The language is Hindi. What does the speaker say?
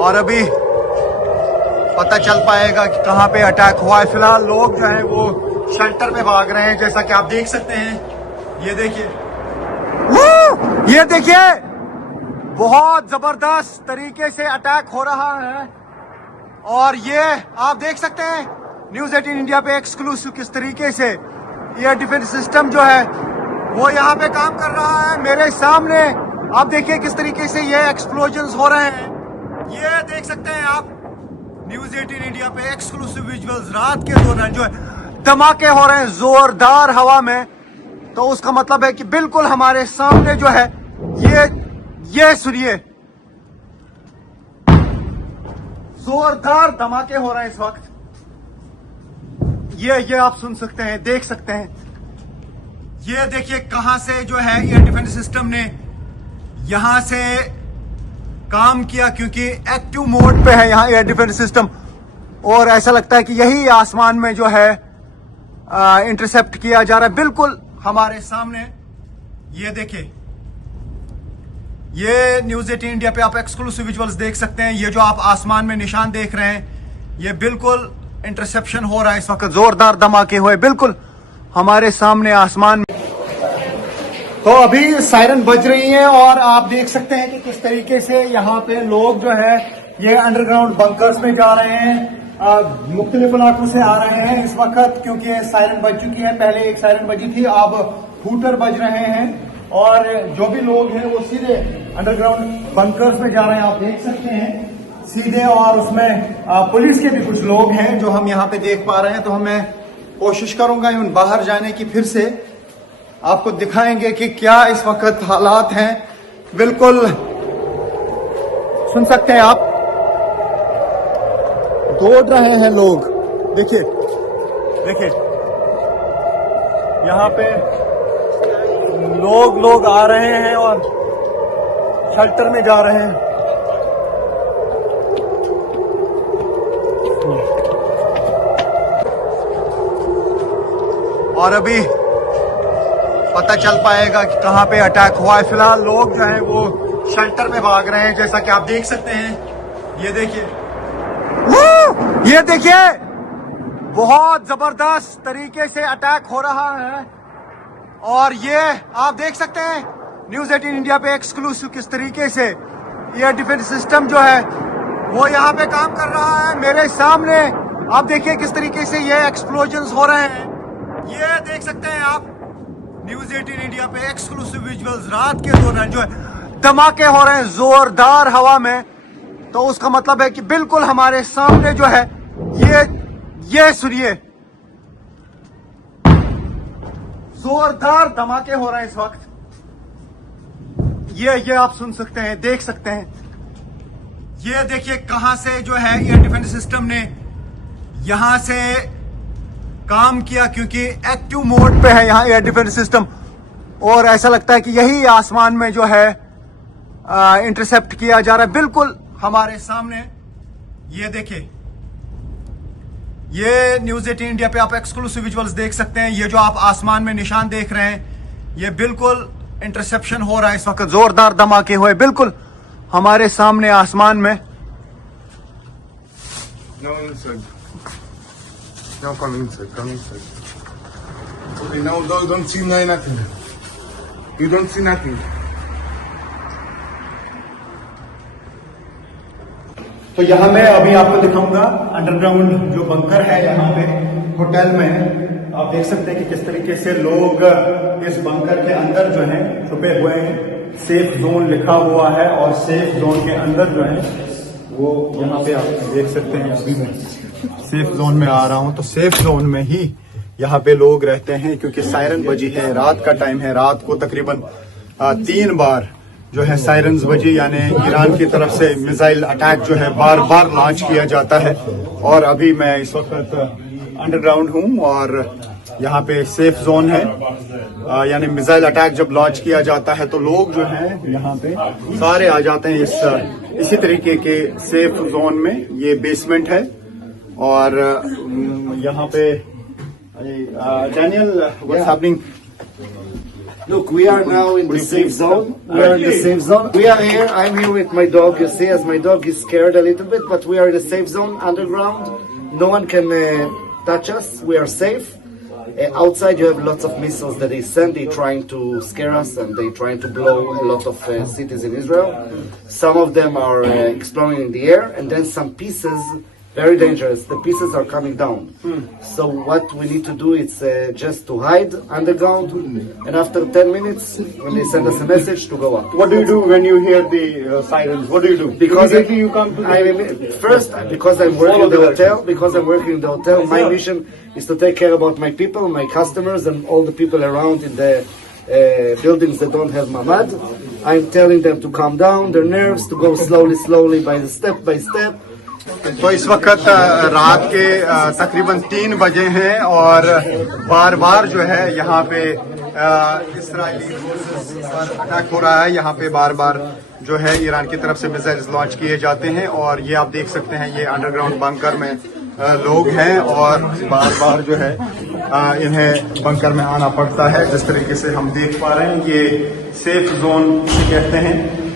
और अभी पता चल पाएगा कि कहां पे अटैक हुआ है। फिलहाल लोग जो हैं वो शेल्टर में भाग रहे हैं, जैसा कि आप देख सकते हैं। ये देखिए बहुत जबरदस्त तरीके से अटैक हो रहा है और ये आप देख सकते हैं न्यूज़ 18 इंडिया पे एक्सक्लूसिव किस तरीके से एयर डिफेंस सिस्टम जो है वो यहाँ पे काम कर रहा है। मेरे सामने आप देखिए किस तरीके से ये एक्सप्लोजन्स हो रहे हैं। ये देख सकते हैं आप न्यूज़ 18 इंडिया पे एक्सक्लूसिव विजुअल्स रात के दौरान जो है धमाके हो रहे हैं जोरदार हवा में। तो उसका मतलब है कि बिल्कुल हमारे सामने जो है ये सुनिए जोरदार धमाके हो रहे हैं इस वक्त। ये आप सुन सकते हैं, देख सकते हैं। ये देखिए कहां से जो है एयर डिफेंस सिस्टम ने यहां से काम किया, क्योंकि एक्टिव मोड पे है यहां एयर डिफेंस सिस्टम और ऐसा लगता है कि यही आसमान में जो है इंटरसेप्ट किया जा रहा है बिल्कुल हमारे सामने। ये देखिए ये न्यूज़ 18 इंडिया पे आप एक्सक्लूसिव विजुअल्स देख सकते हैं। ये जो आप आसमान में निशान देख रहे हैं ये बिल्कुल इंटरसेप्शन हो रहा है इस वक्त। जोरदार धमाके हुए बिल्कुल हमारे सामने आसमान में। तो अभी सायरन बज रही है और आप देख सकते हैं कि किस तरीके से यहाँ पे लोग जो है ये अंडरग्राउंड बंकर्स में जा रहे हैं, मुख्तलिफ इलाकों से आ रहे हैं इस वक्त, क्योंकि सायरन बज चुकी है। पहले एक सायरन बजी थी, अब हूटर बज रहे हैं और जो भी लोग हैं वो सीधे अंडरग्राउंड बंकर्स में जा रहे हैं। आप देख सकते हैं सीधे, और उसमें पुलिस के भी कुछ लोग हैं जो हम यहाँ पे देख पा रहे हैं। तो मैं कोशिश करूंगा उन बाहर जाने की, फिर से आपको दिखाएंगे कि क्या इस वक्त हालात हैं। बिल्कुल सुन सकते हैं आप, दौड़ रहे हैं लोग। देखिए यहाँ पे लोग आ रहे हैं और शेल्टर में जा रहे हैं। और अभी पता चल पाएगा कि कहां पे अटैक हुआ है। फिलहाल लोग जो हैं वो शेल्टर में भाग रहे हैं, जैसा कि आप देख सकते हैं। ये देखिए बहुत जबरदस्त तरीके से अटैक हो रहा है और ये आप देख सकते हैं न्यूज़ 18 इंडिया पे एक्सक्लूसिव किस तरीके से एयर डिफेंस सिस्टम जो है वो यहाँ पे काम कर रहा है। मेरे सामने आप देखिए किस तरीके से ये एक्सप्लोजन्स हो रहे हैं। ये देख सकते हैं आप न्यूज़ 18 इंडिया पे एक्सक्लूसिव विजुअल्स रात के दौरान जो है धमाके हो रहे हैं जोरदार हवा में। तो उसका मतलब है कि बिल्कुल हमारे सामने जो है ये सुनिए जोरदार धमाके हो रहे हैं इस वक्त। ये आप सुन सकते हैं, देख सकते हैं। ये देखिए कहां से जो है एयर डिफेंस सिस्टम ने यहां से काम किया, क्योंकि एक्टिव मोड पे है यहां एयर डिफेंस सिस्टम और ऐसा लगता है कि यही आसमान में जो है इंटरसेप्ट किया जा रहा है बिल्कुल हमारे सामने। ये देखिए ये न्यूज़ 18 इंडिया पे आप एक्सक्लूसिव विजुअल्स देख सकते हैं। ये जो आप आसमान में निशान देख रहे हैं ये बिल्कुल इंटरसेप्शन हो रहा है इस वक्त। जोरदार धमाके हुए बिल्कुल हमारे सामने आसमान में। No, come inside. Okay, now don't see nothing. You don't see nothing. तो यहाँ मैं अभी आपको दिखाऊंगा अंडरग्राउंड जो बंकर है यहाँ पे होटल में। आप देख सकते हैं कि किस तरीके से लोग इस बंकर के अंदर जो है छुपे हुए हैं। सेफ जोन लिखा हुआ है और सेफ जोन के अंदर जो है वो यहाँ पे आप देख सकते हैं। अभी मैं सेफ जोन में आ रहा हूं, तो सेफ जोन में ही यहाँ पे लोग रहते हैं, क्योंकि सायरन बजी है, रात का टाइम है। रात को तकरीबन 3 बार जो है सायरन्स बजी, यानी ईरान की तरफ से मिसाइल अटैक जो है बार बार लॉन्च किया जाता है। और अभी मैं इस वक्त अंडरग्राउंड हूं और यहाँ पे सेफ जोन है, यानी मिसाइल अटैक जब लॉन्च किया जाता है तो लोग जो है यहाँ पे सारे आ जाते हैं इसी तरीके के सेफ जोन में। ये बेसमेंट है और यहाँ पे Daniel what's happening Look, we are now in the safe zone. We are in the safe zone. We are here. I'm here with my dog. You see, as my dog is scared a little bit, but we are in the safe zone underground. No one can touch us. We are safe. Outside, you have lots of missiles that they send. They're trying to scare us, and they're trying to blow a lot of cities in Israel. Some of them are exploding in the air, and then some pieces, very dangerous. The pieces are coming down. So what we need to do is just to hide underground, and after 10 minutes, when they send us a message, to go up. What do you do when you hear the sirens? What do you do? Because Immediately you come to first, because I'm working in the hotel. Because I'm working in the hotel, my mission is to take care about my people, my customers, and all the people around in the buildings that don't have mamad. I'm telling them to calm down their nerves, to go slowly, by step by step. तो इस वक्त रात के तकरीबन 3 बजे हैं और बार बार जो है यहाँ पे इस्राएली फोर्सेस पर अटैक हो रहा है। यहाँ पे बार बार जो है ईरान की तरफ से मिसाइल्स लॉन्च किए जाते हैं और ये आप देख सकते हैं ये अंडरग्राउंड बंकर में लोग हैं और बार बार जो है इन्हें बंकर में आना पड़ता है। जिस तरीके से हम देख पा रहे हैं ये सेफ जोन कहते हैं।